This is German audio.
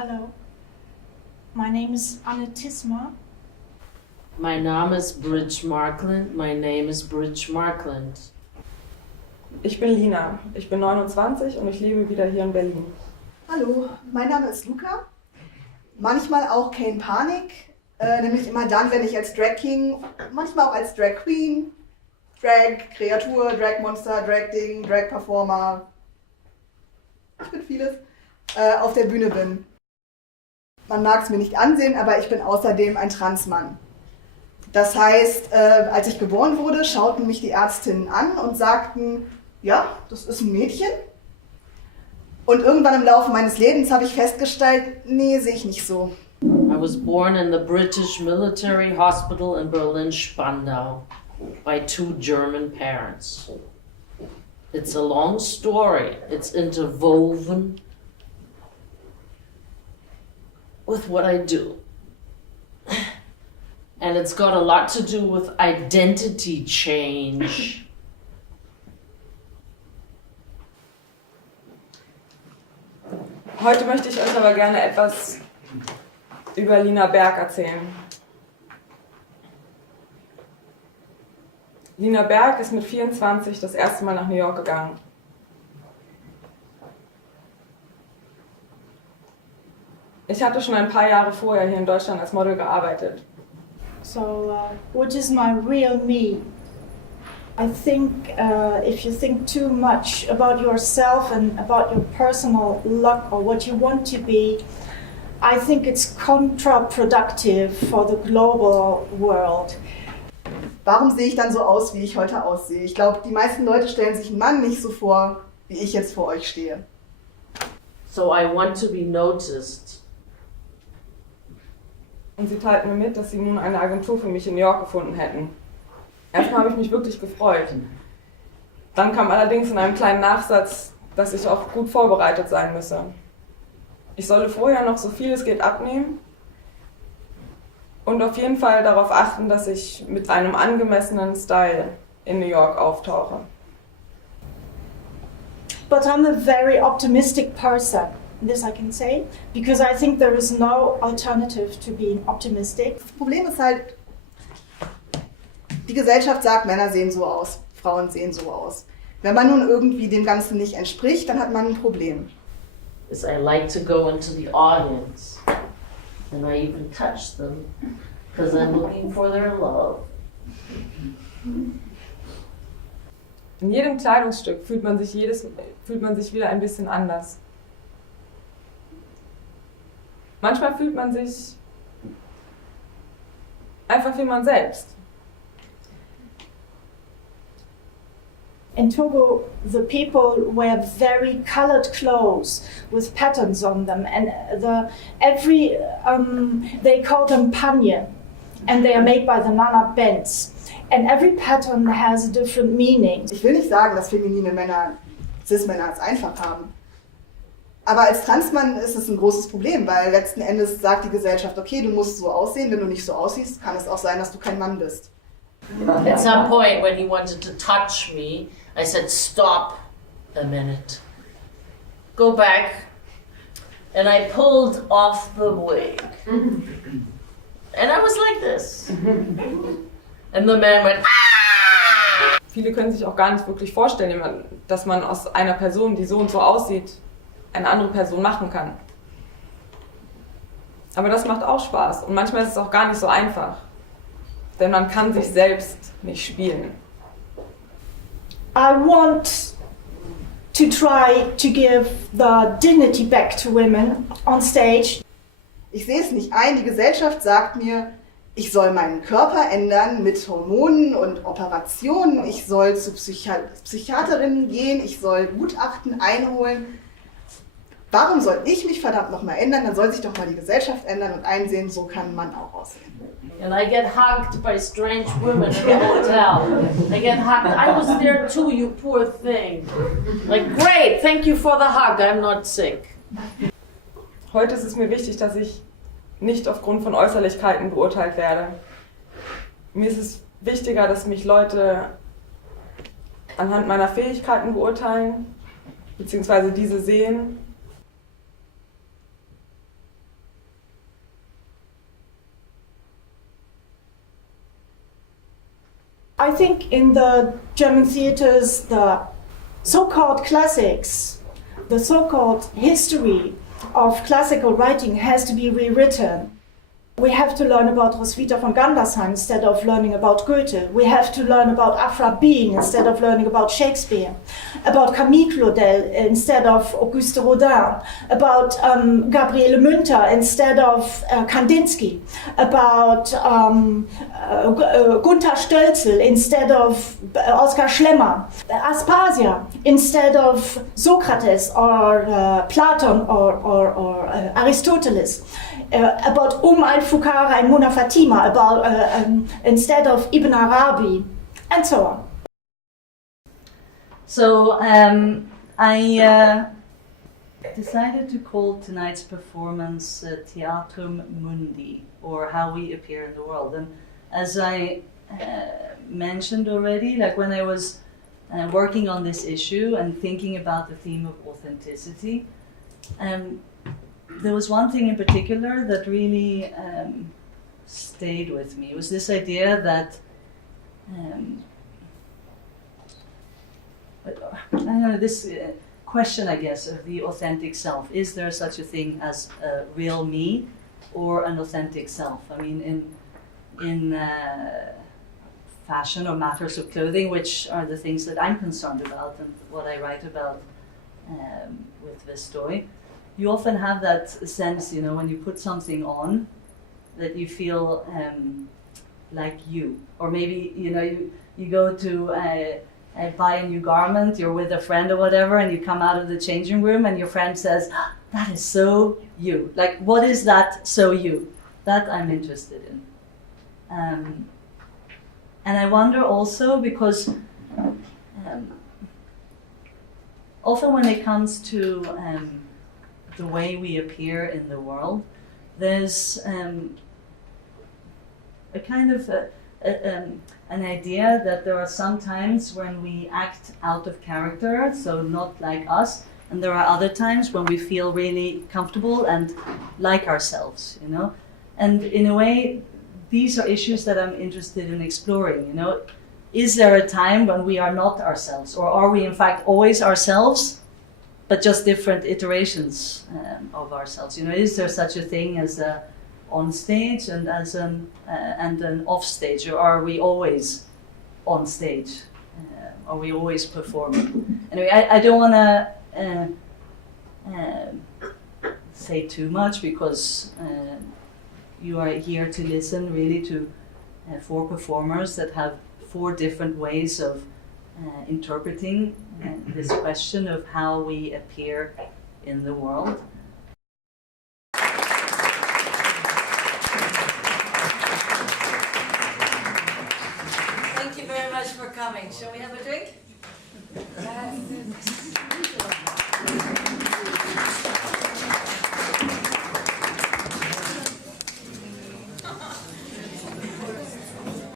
Hello, my name is Anja. Mein Name ist Bridge Markland. My name is Bridge Markland. Ich bin Lina, ich bin 29 und ich lebe wieder hier in Berlin. Hallo, mein Name ist Luca. Manchmal auch kein Panik, nämlich immer dann, wenn ich als Drag King, manchmal auch als Drag Queen, Drag Kreatur, Drag Monster, Drag Ding, Drag Performer, ich bin vieles, auf der Bühne bin. Man mag es mir nicht ansehen, aber ich bin außerdem ein Transmann. Das heißt, als ich geboren wurde, schauten mich die Ärztinnen an und sagten, ja, das ist ein Mädchen. Und irgendwann im Laufe meines Lebens habe ich festgestellt, nee, sehe ich nicht so. I was born in the British Military Hospital in Berlin-Spandau by two German parents. It's a long story. It's interwoven with what I do. And it's got a lot to do with identity change. Heute möchte ich euch aber gerne etwas über Lina Berg erzählen. Lina Berg ist mit 24 das erste Mal nach New York gegangen. Ich hatte schon ein paar Jahre vorher hier in Deutschland als Model gearbeitet. So, what is my real me? I think if you think too much about yourself and about your personal luck or what you want to be, I think it's counterproductive for the global world. Warum sehe ich dann so aus, wie ich heute aussehe? Ich glaube, die meisten Leute stellen sich einen Mann nicht so vor, wie ich jetzt vor euch stehe. So I want to be noticed. Und sie teilten mir mit, dass sie nun eine Agentur für mich in New York gefunden hätten. Erstmal habe ich mich wirklich gefreut. Dann kam allerdings in einem kleinen Nachsatz, dass ich auch gut vorbereitet sein müsse. Ich solle vorher noch so viel es geht abnehmen und auf jeden Fall darauf achten, dass ich mit einem angemessenen Style in New York auftauche. But I'm a very optimistic person. This I can say, because I think there is no alternative to being optimistic. Das Problem ist halt, die Gesellschaft sagt, Männer sehen so aus, Frauen sehen so aus. Wenn man nun irgendwie dem Ganzen nicht entspricht, dann hat man ein Problem. Is I like to go into the audience and I even touch them because I'm looking for their love. In jedem Kleidungsstück fühlt man sich wieder ein bisschen anders. Manchmal fühlt man sich einfach wie man selbst. In Togo, the people wear very colored clothes with patterns on them, and they call them panye, and they are made by the Nana bands. And every pattern has a different meaning. Ich will nicht sagen, dass feminine Männer, Cis-Männer es einfach haben. Aber als Transmann ist es ein großes Problem, weil letzten Endes sagt die Gesellschaft, okay, du musst so aussehen, wenn du nicht so aussiehst, kann es auch sein, dass du kein Mann bist. At some point when he wanted to touch me, I said, stop a minute. Go back. And I pulled off the wig. And I was like this. And the man went, ah! Viele können sich auch gar nicht wirklich vorstellen, dass man aus einer Person, die so und so aussieht, eine andere Person machen kann. Aber das macht auch Spaß und manchmal ist es auch gar nicht so einfach, denn man kann sich selbst nicht spielen. I want to try to give the dignity back to women on stage. Ich sehe es nicht ein, die Gesellschaft sagt mir, ich soll meinen Körper ändern mit Hormonen und Operationen, ich soll zu Psychiaterinnen gehen, ich soll Gutachten einholen. Warum soll ich mich verdammt nochmal ändern? Dann soll sich doch mal die Gesellschaft ändern und einsehen, so kann ein Mann auch aussehen. And I get hugged by strange women in the hotel. I get hugged. I was there too, you poor thing. Like, great, thank you for the hug, I'm not sick. Heute ist es mir wichtig, dass ich nicht aufgrund von Äußerlichkeiten beurteilt werde. Mir ist es wichtiger, dass mich Leute anhand meiner Fähigkeiten beurteilen, beziehungsweise diese sehen I think in the German theaters, the so-called classics, the so-called history of classical writing has to be rewritten. We have to learn about Roswitha von Gandersheim instead of learning about Goethe. We have to learn about Afra Being instead of learning about Shakespeare. About Camille Claudel instead of Auguste Rodin. About Gabriele Münter instead of Kandinsky. About Gunther Stölzel instead of Oskar Schlemmer. Aspasia instead of Socrates or Platon or Aristoteles. About al-Fuqara and Muna Fatima, about instead of Ibn Arabi, and so on. So I decided to call tonight's performance Theatrum Mundi, or How We Appear in the World. And as I mentioned already, like when I was working on this issue and thinking about the theme of authenticity, there was one thing in particular that really stayed with me. It was this idea that, I don't know, this question, I guess, of the authentic self. Is there such a thing as a real me or an authentic self? I mean, in fashion or matters of clothing, which are the things that I'm concerned about and what I write about with Vestoy, you often have that sense, you know, when you put something on, that you feel like you. Or maybe, you know, you go to buy a new garment, you're with a friend or whatever, and you come out of the changing room and your friend says, that is so you. Like, what is that so you? That I'm interested in. And I wonder also, because often when it comes to the way we appear in the world, there's a kind of an idea that there are some times when we act out of character, so not like us, and there are other times when we feel really comfortable and like ourselves, you know. And in a way, these are issues that I'm interested in exploring, you know. Is there a time when we are not ourselves, or are we in fact always ourselves, but just different iterations of ourselves? You know, is there such a thing as a on stage and as an off stage, or are we always on stage? Are we always performing? Anyway, I don't want to say too much, because you are here to listen really to 4 performers that have 4 different ways of interpreting this question of how we appear in the world. Thank you very much for coming. Shall we have a drink?